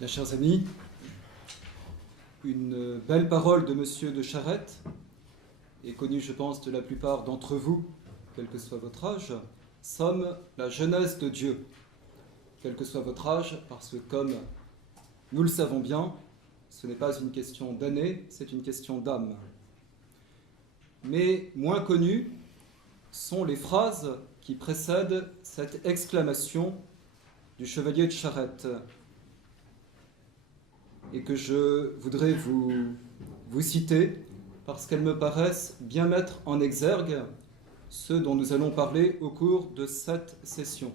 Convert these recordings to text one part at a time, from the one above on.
Bien, chers amis, une belle parole de Monsieur de Charette est connue, je pense, de la plupart d'entre vous, quel que soit votre âge. Sommes la jeunesse de Dieu, quel que soit votre âge, parce que comme nous le savons bien, ce n'est pas une question d'année, c'est une question d'âme. Mais moins connues sont les phrases qui précèdent cette exclamation du chevalier de Charette, et que je voudrais vous citer parce qu'elles me paraissent bien mettre en exergue ce dont nous allons parler au cours de cette session.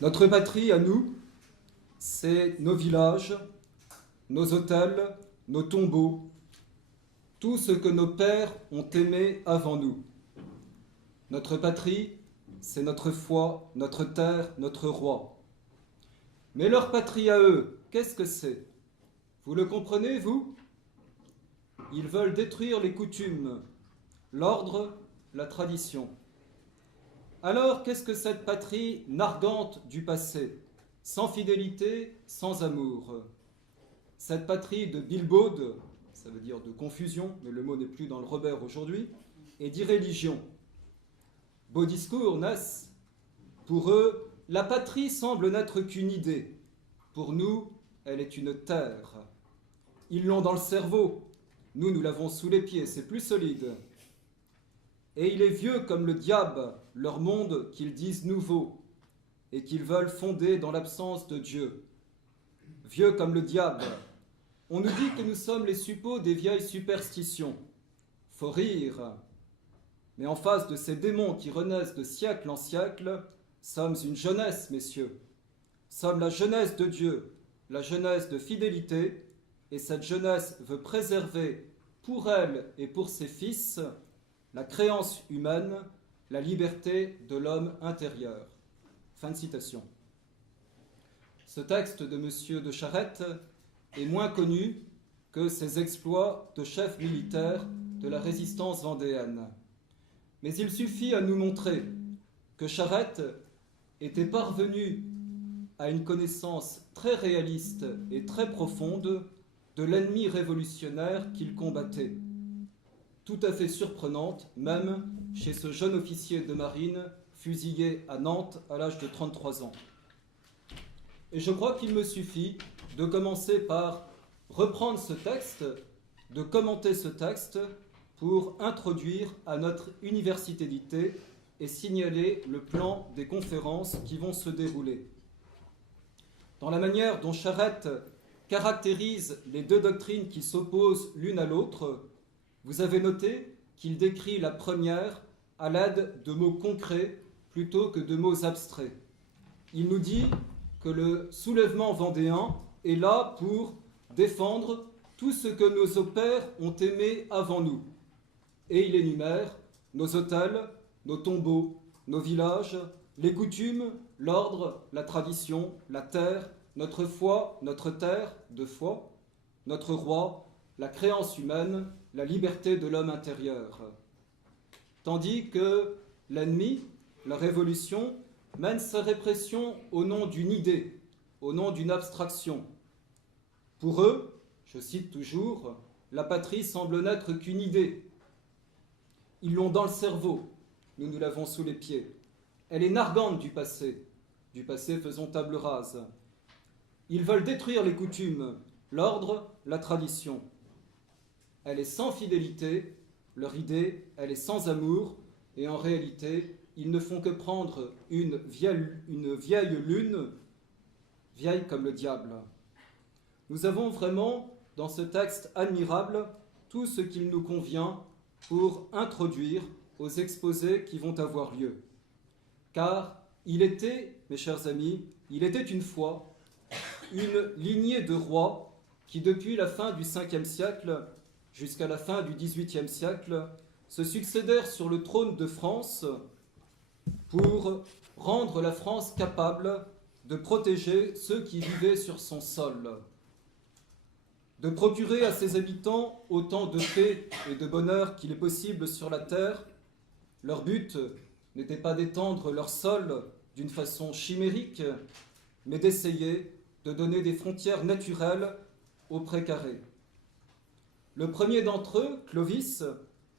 Notre patrie à nous, c'est nos villages, nos hôtels, nos tombeaux, tout ce que nos pères ont aimé avant nous. Notre patrie, c'est notre foi, notre terre, notre roi. Mais leur patrie à eux, qu'est-ce que c'est? Vous le comprenez, vous? Ils veulent détruire les coutumes, l'ordre, la tradition. Alors, qu'est-ce que cette patrie narguante du passé, sans fidélité, sans amour? Cette patrie de bilbaude, ça veut dire de confusion, mais le mot n'est plus dans le Robert aujourd'hui, et d'irréligion. Beau discours, n'est-ce? Pour eux, la patrie semble n'être qu'une idée. Pour nous, elle est une terre. Ils l'ont dans le cerveau. Nous l'avons sous les pieds, c'est plus solide. Et il est vieux comme le diable, leur monde qu'ils disent nouveau, et qu'ils veulent fonder dans l'absence de Dieu. Vieux comme le diable. On nous dit que nous sommes les suppôts des vieilles superstitions. Faut rire. Mais en face de ces démons qui renaissent de siècle en siècle, sommes une jeunesse, messieurs. Sommes la jeunesse de Dieu, la jeunesse de fidélité, et cette jeunesse veut préserver pour elle et pour ses fils la créance humaine, la liberté de l'homme intérieur. Fin de citation. Ce texte de M. de Charette est moins connu que ses exploits de chef militaire de la résistance vendéenne. Mais il suffit à nous montrer que Charette était parvenu à une connaissance très réaliste et très profonde de l'ennemi révolutionnaire qu'il combattait, tout à fait surprenante même chez ce jeune officier de marine fusillé à Nantes à l'âge de 33 ans. Et je crois qu'il me suffit de commencer par reprendre ce texte, de commenter ce texte pour introduire à notre université d'été et signaler le plan des conférences qui vont se dérouler. Dans la manière dont Charette caractérise les deux doctrines qui s'opposent l'une à l'autre, vous avez noté qu'il décrit la première à l'aide de mots concrets plutôt que de mots abstraits. Il nous dit que le soulèvement vendéen est là pour défendre tout ce que nos pères ont aimé avant nous. Et il énumère nos hôtels, nos tombeaux, nos villages, les coutumes, l'ordre, la tradition, la terre, notre foi, notre terre de foi, notre roi, la créance humaine, la liberté de l'homme intérieur. Tandis que l'ennemi, la révolution, mène sa répression au nom d'une idée, au nom d'une abstraction. Pour eux, je cite toujours, la patrie semble n'être qu'une idée. Ils l'ont dans le cerveau, nous l'avons sous les pieds. Elle est narguante du passé faisons table rase. Ils veulent détruire les coutumes, l'ordre, la tradition. Elle est sans fidélité, leur idée, elle est sans amour, et en réalité, ils ne font que prendre une vieille lune, vieille comme le diable. Nous avons vraiment, dans ce texte admirable, tout ce qu'il nous convient pour introduire aux exposés qui vont avoir lieu. Car il était, mes chers amis, il était une fois une lignée de rois qui, depuis la fin du 5e siècle jusqu'à la fin du 18e siècle, se succédèrent sur le trône de France pour rendre la France capable de protéger ceux qui vivaient sur son sol, de procurer à ses habitants autant de paix et de bonheur qu'il est possible sur la terre. Leur but n'était pas d'étendre leur sol d'une façon chimérique, mais d'essayer de donner des frontières naturelles aux précarés. Le premier d'entre eux, Clovis,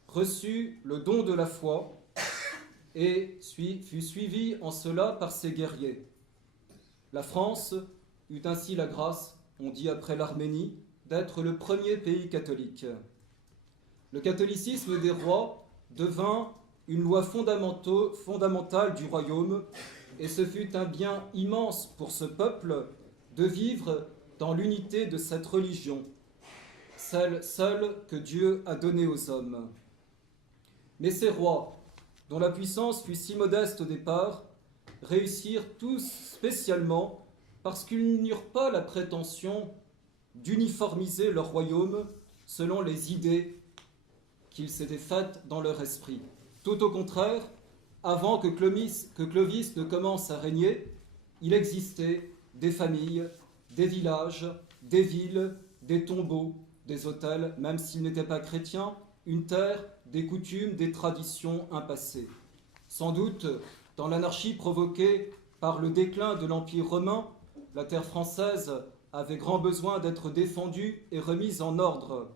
reçut le don de la foi et fut suivi en cela par ses guerriers. La France eut ainsi la grâce, on dit après l'Arménie, d'être le premier pays catholique. Le catholicisme des rois devint une loi fondamentale du royaume, et ce fut un bien immense pour ce peuple de vivre dans l'unité de cette religion, celle seule que Dieu a donnée aux hommes. Mais ces rois, dont la puissance fut si modeste au départ, réussirent tous spécialement parce qu'ils n'eurent pas la prétention d'uniformiser leur royaume selon les idées qu'ils s'étaient faites dans leur esprit. Tout au contraire, avant que Clovis ne commence à régner, il existait des familles, des villages, des villes, des tombeaux, des autels, même s'ils n'étaient pas chrétiens, une terre, des coutumes, des traditions, un passé. Sans doute, dans l'anarchie provoquée par le déclin de l'Empire romain, la terre française avait grand besoin d'être défendue et remise en ordre.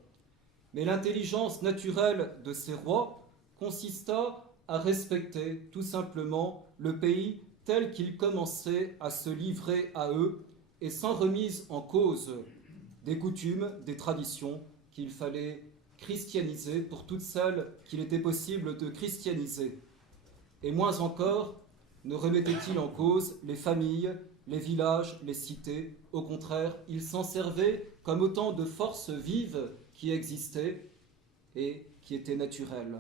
Mais l'intelligence naturelle de ces rois consista à respecter tout simplement le pays tel qu'il commençait à se livrer à eux et sans remise en cause des coutumes, des traditions qu'il fallait christianiser pour toutes celles qu'il était possible de christianiser. Et moins encore, ne remettait-il en cause les familles, les villages, les cités. Au contraire, il s'en servait comme autant de forces vives qui existaient et qui étaient naturelles.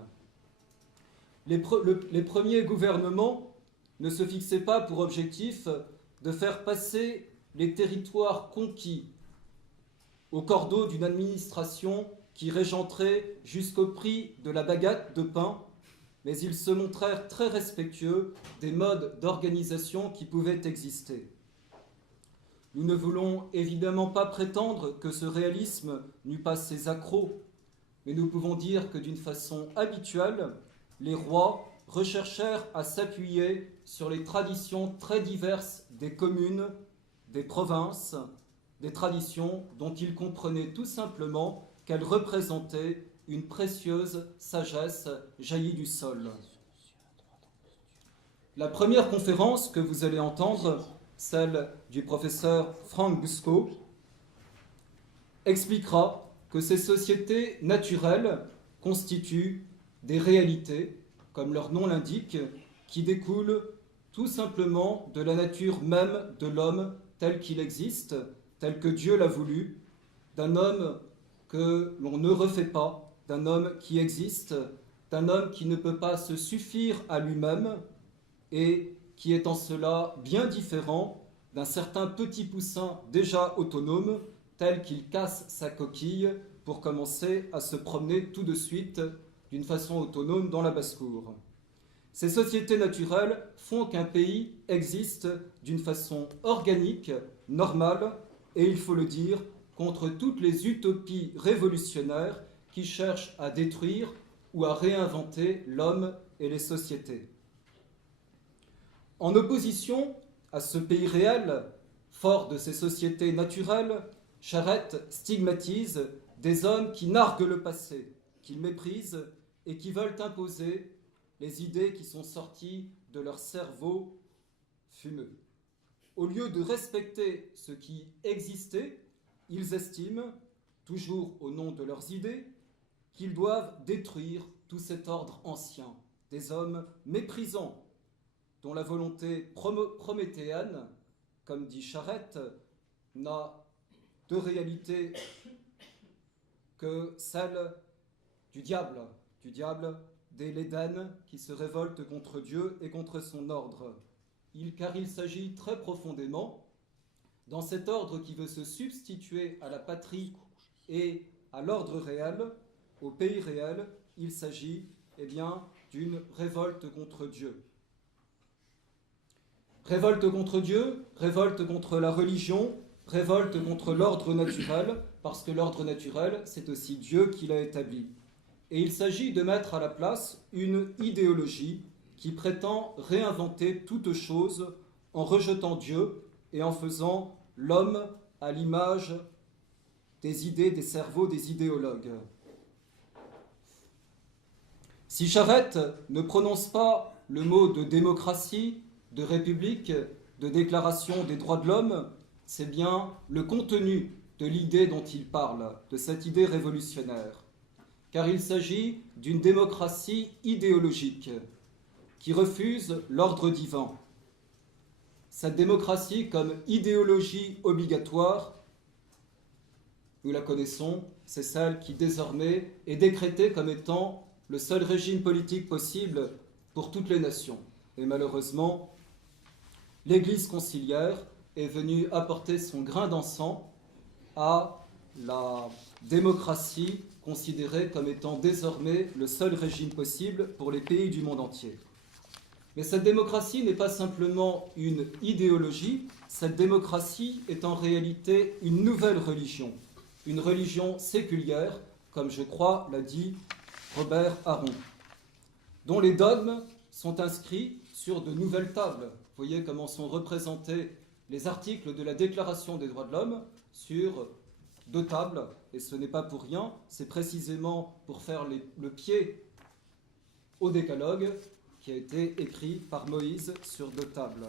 Les premiers gouvernements ne se fixaient pas pour objectif de faire passer les territoires conquis au cordeau d'une administration qui régenterait jusqu'au prix de la baguette de pain, mais ils se montrèrent très respectueux des modes d'organisation qui pouvaient exister. Nous ne voulons évidemment pas prétendre que ce réalisme n'eût pas ses accros, mais nous pouvons dire que d'une façon habituelle, les rois recherchèrent à s'appuyer sur les traditions très diverses des communes, des provinces, des traditions dont ils comprenaient tout simplement qu'elles représentaient une précieuse sagesse jaillie du sol. La première conférence que vous allez entendre, celle du professeur Franck Busco, expliquera que ces sociétés naturelles constituent des réalités, comme leur nom l'indique, qui découlent tout simplement de la nature même de l'homme tel qu'il existe, tel que Dieu l'a voulu, d'un homme que l'on ne refait pas, d'un homme qui existe, d'un homme qui ne peut pas se suffire à lui-même et qui est en cela bien différent d'un certain petit poussin déjà autonome, tel qu'il casse sa coquille pour commencer à se promener tout de suite d'une façon autonome dans la basse-cour. Ces sociétés naturelles font qu'un pays existe d'une façon organique, normale, et il faut le dire, contre toutes les utopies révolutionnaires qui cherchent à détruire ou à réinventer l'homme et les sociétés. En opposition à ce pays réel, fort de ces sociétés naturelles, Charette stigmatise des hommes qui narguent le passé, qu'ils méprisent et qui veulent imposer les idées qui sont sorties de leur cerveau fumeux. Au lieu de respecter ce qui existait, ils estiment, toujours au nom de leurs idées, qu'ils doivent détruire tout cet ordre ancien, des hommes méprisants, dont la volonté prométhéenne, comme dit Charette, n'a de réalité que celle du diable dès l'Éden qui se révolte contre Dieu et contre son ordre. Car il s'agit très profondément, dans cet ordre qui veut se substituer à la patrie et à l'ordre réel, au pays réel, il s'agit d'une révolte contre Dieu. Révolte contre Dieu, révolte contre la religion, révolte contre l'ordre naturel, parce que l'ordre naturel, c'est aussi Dieu qui l'a établi. Et il s'agit de mettre à la place une idéologie qui prétend réinventer toute chose en rejetant Dieu et en faisant l'homme à l'image des idées, des cerveaux, des idéologues. Si Charette ne prononce pas le mot de démocratie, de république, de déclaration des droits de l'homme, c'est bien le contenu de l'idée dont il parle, de cette idée révolutionnaire. Car il s'agit d'une démocratie idéologique qui refuse l'ordre divin. Cette démocratie comme idéologie obligatoire, nous la connaissons, c'est celle qui désormais est décrétée comme étant le seul régime politique possible pour toutes les nations. Et malheureusement, l'Église conciliaire est venue apporter son grain d'encens à la démocratie considérée comme étant désormais le seul régime possible pour les pays du monde entier. Mais cette démocratie n'est pas simplement une idéologie, cette démocratie est en réalité une nouvelle religion, une religion séculière, comme je crois l'a dit Robert Aron, dont les dogmes sont inscrits sur de nouvelles tables. Vous voyez comment sont représentés les articles de la Déclaration des droits de l'homme sur 2 tables, et ce n'est pas pour rien, c'est précisément pour faire le pied au décalogue qui a été écrit par Moïse sur 2 tables.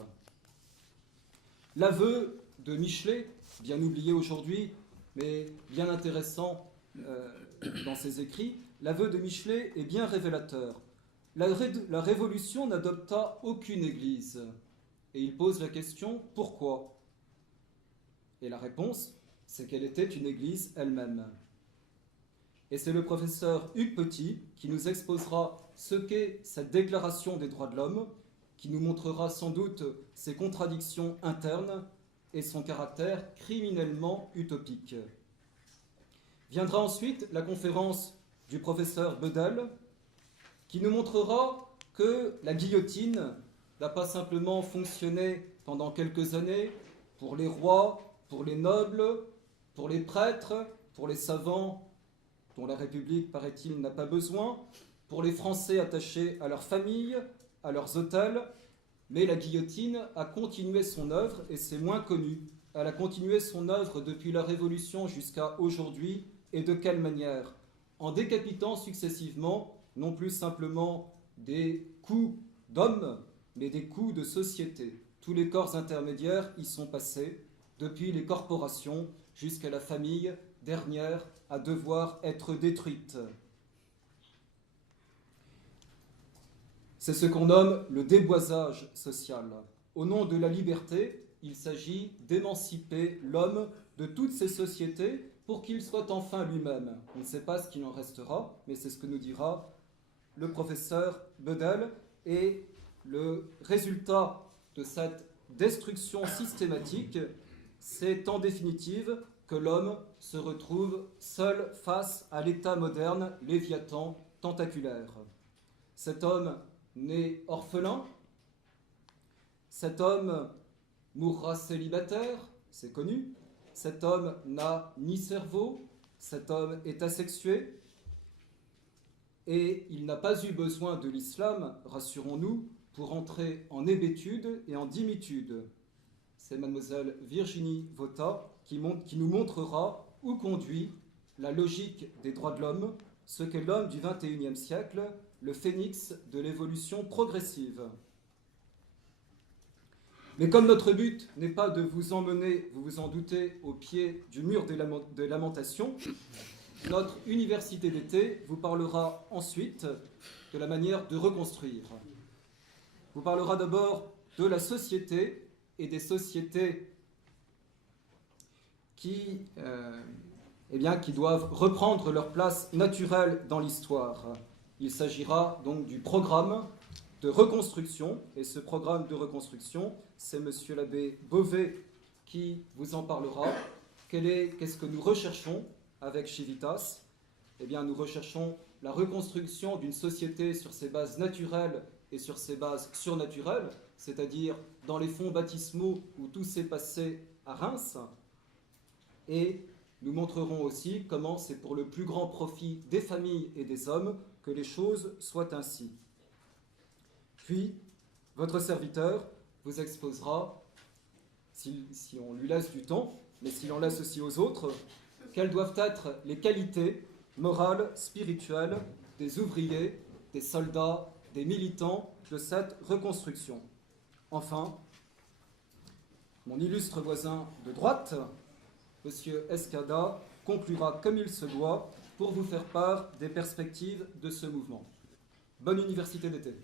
L'aveu de Michelet, bien oublié aujourd'hui, mais bien intéressant dans ses écrits, l'aveu de Michelet est bien révélateur. La Révolution n'adopta aucune église. Et il pose la question, pourquoi ? Et la réponse, c'est qu'elle était une église elle-même. Et c'est le professeur Hugues Petit qui nous exposera ce qu'est cette déclaration des droits de l'homme, qui nous montrera sans doute ses contradictions internes et son caractère criminellement utopique. Viendra ensuite la conférence du professeur Bedel, qui nous montrera que la guillotine n'a pas simplement fonctionné pendant quelques années pour les rois, pour les nobles, pour les prêtres, pour les savants dont la République, paraît-il, n'a pas besoin, pour les Français attachés à leurs familles, à leurs hôtels, mais la guillotine a continué son œuvre, et c'est moins connu. Elle a continué son œuvre depuis la Révolution jusqu'à aujourd'hui, et de quelle manière ? En décapitant successivement, non plus simplement des coups d'hommes, mais des coups de société. Tous les corps intermédiaires y sont passés, depuis les corporations jusqu'à la famille, dernière à devoir être détruite. C'est ce qu'on nomme le déboisage social. Au nom de la liberté, il s'agit d'émanciper l'homme de toutes ces sociétés pour qu'il soit enfin lui-même. On ne sait pas ce qu'il en restera, mais c'est ce que nous dira le professeur Bedel. Et le résultat de cette destruction systématique, c'est en définitive que l'homme se retrouve seul face à l'état moderne, léviathan, tentaculaire. Cet homme né orphelin, cet homme mourra célibataire, c'est connu, cet homme n'a ni cerveau, cet homme est asexué, et il n'a pas eu besoin de l'islam, rassurons-nous, pour entrer en hébétude et en dimitude. C'est mademoiselle Virginie Vota qui nous montrera où conduit la logique des droits de l'homme, ce qu'est l'homme du XXIe siècle, le phénix de l'évolution progressive. Mais comme notre but n'est pas de vous emmener, vous vous en doutez, au pied du mur des lamentations, notre université d'été vous parlera ensuite de la manière de reconstruire. Vous parlera d'abord de la société et des sociétés qui doivent reprendre leur place naturelle dans l'histoire. Il s'agira donc du programme de reconstruction, et ce programme de reconstruction, c'est M. l'abbé Beauvais qui vous en parlera. Qu'est-ce que nous recherchons avec Civitas ? Eh bien, nous recherchons la reconstruction d'une société sur ses bases naturelles et sur ses bases surnaturelles, c'est-à-dire dans les fonds baptismaux où tout s'est passé à Reims. Et nous montrerons aussi comment c'est pour le plus grand profit des familles et des hommes que les choses soient ainsi. Puis, votre serviteur vous exposera si on lui laisse du temps, mais s'il en laisse aussi aux autres, quelles doivent être les qualités morales, spirituelles des ouvriers, des soldats, des militants de cette reconstruction. Enfin, mon illustre voisin de droite, M. Escada, conclura comme il se doit pour vous faire part des perspectives de ce mouvement. Bonne université d'été.